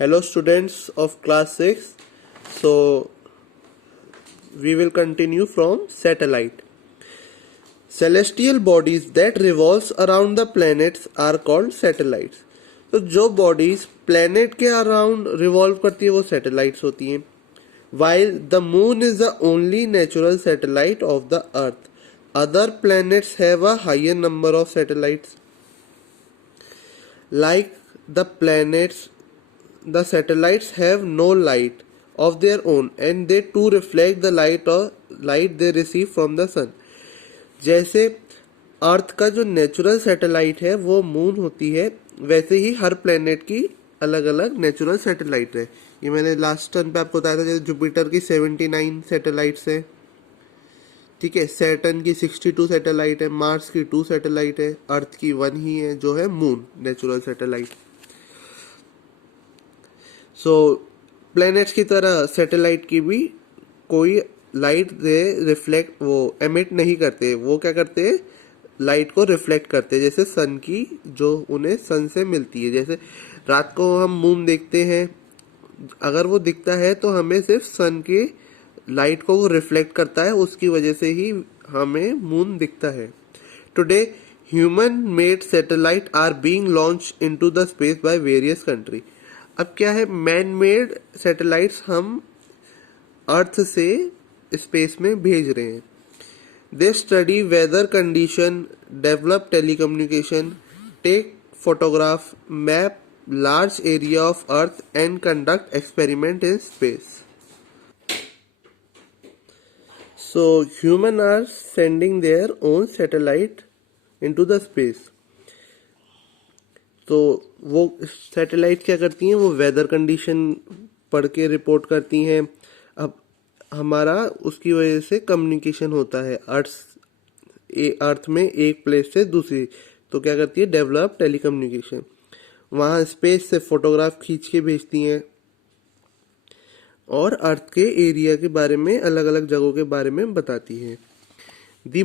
Hello students of class 6. So we will continue from satellite. Celestial bodies that revolves around the planets are called satellites. तो जो bodies planet के around revolve करती है वो satellites होती हैं. While the moon is the only natural satellite of the earth, other planets have a higher number of satellites. Like the planets, the satellites have no light of their own and they too reflect the light they receive from the sun. जैसे अर्थ का जो natural satellite है वो moon होती है, वैसे ही हर planet की अलग अलग नेचुरल सैटेलाइट है. ये मैंने लास्ट टर्न पे आपको बताया था. जैसे जुपिटर की 79 सैटेलाइट्स है, ठीक है. सैटर्न की 62 सैटेलाइट है, मार्स की 2 सैटेलाइट है, अर्थ की 1 ही है जो है मून नेचुरल सैटेलाइट. सो प्लैनेट्स की तरह सैटेलाइट की भी कोई लाइट दे रिफ्लेक्ट वो एमिट नहीं करते. वो क्या करते हैं, लाइट को रिफ्लेक्ट करते हैं. जैसे सन की जो उन्हें सन से मिलती है. जैसे रात को हम मून देखते हैं, अगर वो दिखता है तो हमें सिर्फ सन के लाइट को वो रिफ्लेक्ट करता है, उसकी वजह से ही हमें मून दिखता है. Today human made satellite are being launch into the space by various country. अब क्या है, मैन मेड सैटेलाइट्स हम अर्थ से स्पेस में भेज रहे हैं. They study weather condition, develop telecommunication, take photograph, map large area of earth and conduct experiment in space. So human are sending their own satellite into the space. तो वो satellite क्या करती हैं, वो वेदर कंडीशन पढ़ के report करती हैं. अब हमारा उसकी वजह से कम्युनिकेशन होता है अर्थ में एक प्लेस से दूसरी. तो क्या करती है, डेवलप टेलीकम्युनिकेशन. वहाँ स्पेस से फोटोग्राफ खींच के भेजती हैं और अर्थ के एरिया के बारे में, अलग अलग जगहों के बारे में बताती हैं. The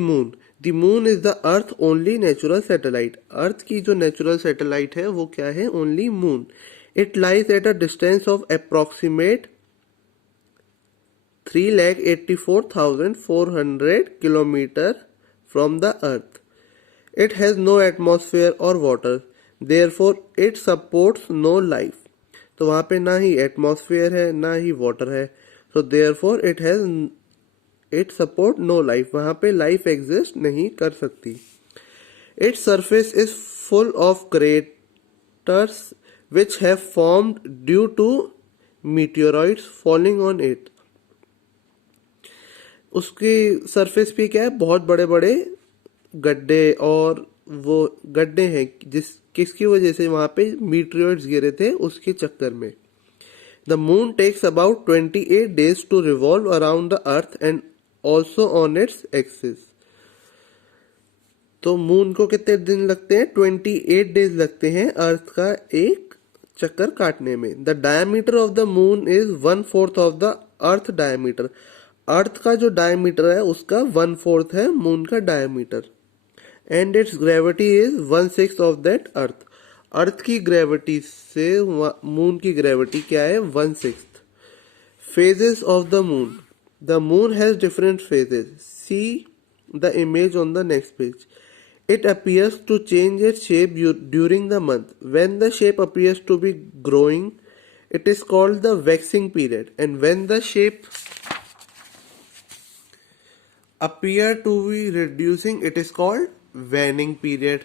moon is the earth only natural satellite. Earth की जो नेचुरल सैटेलाइट है वो क्या है, only moon. It lies at a distance of approximate 3,84,400 kilometre from the earth. It has no atmosphere और water, Therefore it supports no life. तो वहाँ पे ना ही एटमॉस्फेयर है ना ही वाटर है. So therefore it support no life. वहाँ पे लाइफ एग्जिस्ट नहीं कर सकती. Its surface is full of craters which have formed due to meteoroids falling on it. उसके सरफेस पे क्या है, बहुत बड़े बड़े गड्ढे, और वो गड्ढे हैं किसकी वजह से, वहां पे मीटियोराइड्स गिरे थे उसके चक्कर में. The moon takes about 28 days to revolve around the earth and also on its axis. तो मून को कितने दिन लगते हैं, 28 days लगते हैं अर्थ का एक चक्कर काटने में. The diameter of the moon is 1/4 of the earth diameter. Earth का जो डायमीटर है उसका 1/4 है मून का diameter. And its gravity is 1/6 of that earth. Earth की ग्रेविटी से मून की ग्रेविटी क्या है, 1/6. Phases of the moon has different phases. See the image on the next page. It appears to change its shape during the month. When the shape appears to be growing, it is called the waxing period. And when the shape appear to be reducing, it is called waning period.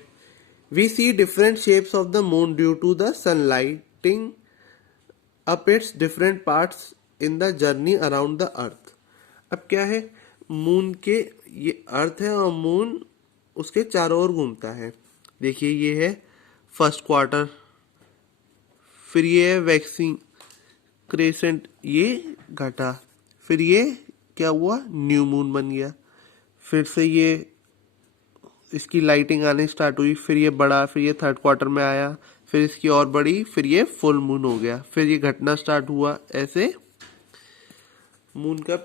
We see different shapes of the moon due to the sun lighting up its different parts in the journey around the earth. अब क्या है, moon के, ये अर्थ है और moon उसके चारों ओर घूमता है. देखिए ये है फर्स्ट क्वार्टर, फिर ये है वैक्सिंग क्रेसेंट, ये घटा, फिर ये क्या हुआ, न्यू मून बन गया. फिर से ये इसकी लाइटिंग आने स्टार्ट हुई, फिर ये बढ़ा, फिर ये थर्ड क्वार्टर में आया, फिर इसकी और बढ़ी, फिर ये फुल मून हो गया, फिर ये घटना स्टार्ट हुआ. ऐसे मून का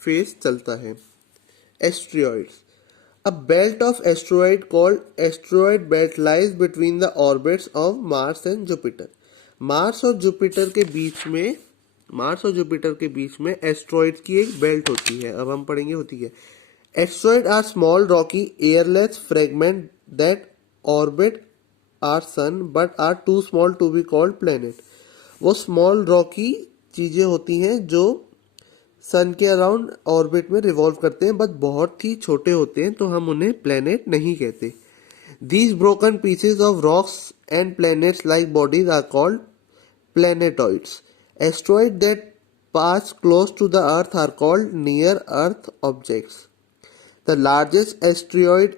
फेज चलता है. Asteroids. A belt of asteroid called asteroid belt lies between the orbits of Mars and Jupiter. Mars और जुपिटर के बीच में एस्ट्रॉइड की एक बेल्ट होती है। अब हम पढ़ेंगे होती है। Asteroid are small rocky airless fragment that orbit our sun but are too small to be called planet. वो स्मॉल रॉकी चीजें होती हैं जो सन के अराउंड ऑर्बिट में रिवॉल्व करते हैं, बट बहुत ही छोटे होते हैं, तो हम उन्हें प्लेनेट नहीं कहते। These broken pieces of rocks and planets-like bodies are called planetoids. Asteroids that pass close to the Earth are called near-Earth objects. The largest asteroid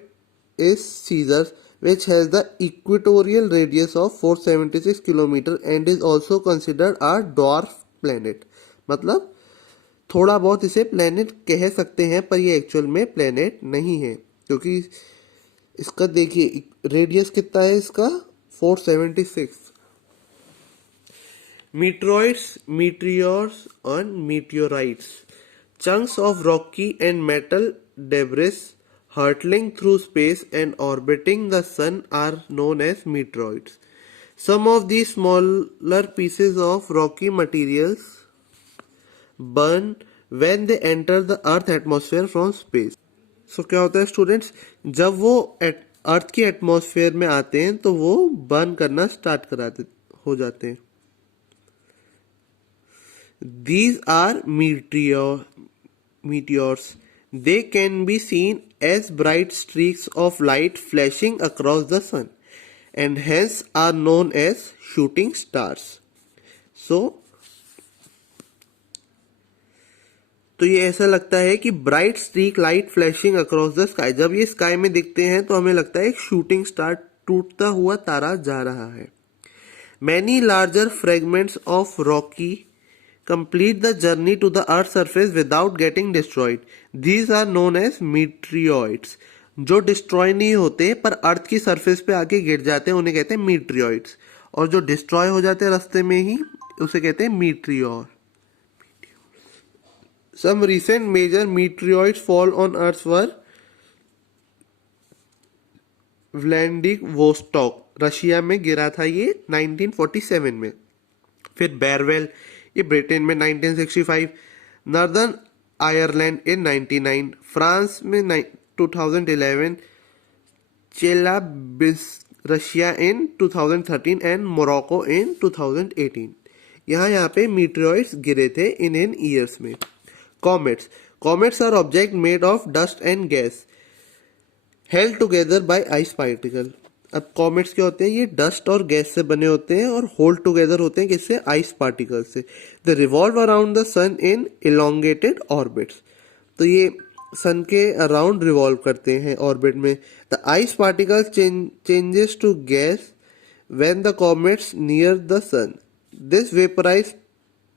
is Caesar, which has the equatorial radius of 476 km and is also considered a dwarf planet. मतलब थोड़ा बहुत इसे planet कह सकते हैं, पर ये actual में प्लेनेट नहीं है, क्योंकि इसका देखिए रेडियस कितना है इसका 476। मीटरॉइड्स, मीटियोर्स और meteorites, chunks of rocky and metal debris hurtling through space and orbiting the sun are known as meteoroids. Some of these smaller pieces of rocky materials burn when they enter the earth atmosphere from space. So क्या होता है students, जब वो अर्थ की atmosphere में आते हैं तो वो बर्न करना स्टार्ट हो जाते हैं। These are meteors. They can be seen as bright streaks of light flashing across the sun and hence are known as shooting stars. तो ये ऐसा लगता है कि bright streak light flashing across the sky, जब ये स्काई में दिखते हैं तो हमें लगता है एक शूटिंग स्टार टूटता हुआ तारा जा रहा है। Many larger fragments of Rocky complete the journey to the earth's surface without getting destroyed. These are known as meteoroids. जो डिस्ट्रॉय नहीं होते पर अर्थ की सरफेस पे आके गिर जाते हैं उन्हें कहते हैं मीटियोइड्स, और जो डिस्ट्रॉय हो जाते हैं रास्ते में ही उसे कहते हैं meteor. Some recent major meteoroids fall on Earth were Vladivostok, Russia में गिरा था ये 1947 में। फिर बेरवेल, ये ब्रिटेन में 1965, नॉर्दर्न आयरलैंड इन 99, फ्रांस में 2011, Chelyabinsk Russia in 2013 and Morocco in 2018। यहाँ पे मीटेरॉइड्स गिरे थे इन ईयर्स में। Comets are object made of dust and gas held together by ice particle. अब कॉमेट्स क्या होते हैं, ये डस्ट और गैस से बने होते हैं और होल्ड टुगेदर होते हैं किससे, आइस पार्टिकल से। They revolve around the sun in elongated orbits, तो ये सन के अराउंड रिवॉल्व करते हैं ऑर्बिट में। The ice particles changes to gas when the comets near the sun. This vaporize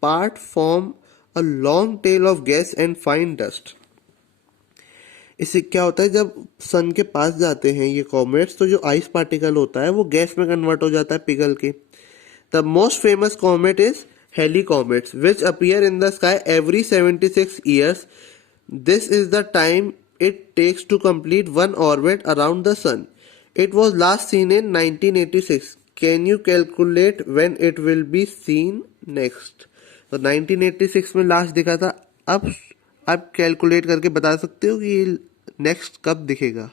part form a long tail of gas and fine dust. इससे क्या होता है, जब सन के पास जाते हैं ये कॉमेट्स तो जो आइस पार्टिकल होता है वो गैस में कन्वर्ट हो जाता है पिघल के। The most famous comet is Halley comets which appear in the sky every 76 years. This is the time it takes to complete one orbit around the sun. It was last seen in 1986। Can you calculate when it will be seen next. तो 1986 में last दिखा था। अब आप calculate करके बता सकते हो कि ये नेक्स्ट कब दिखेगा।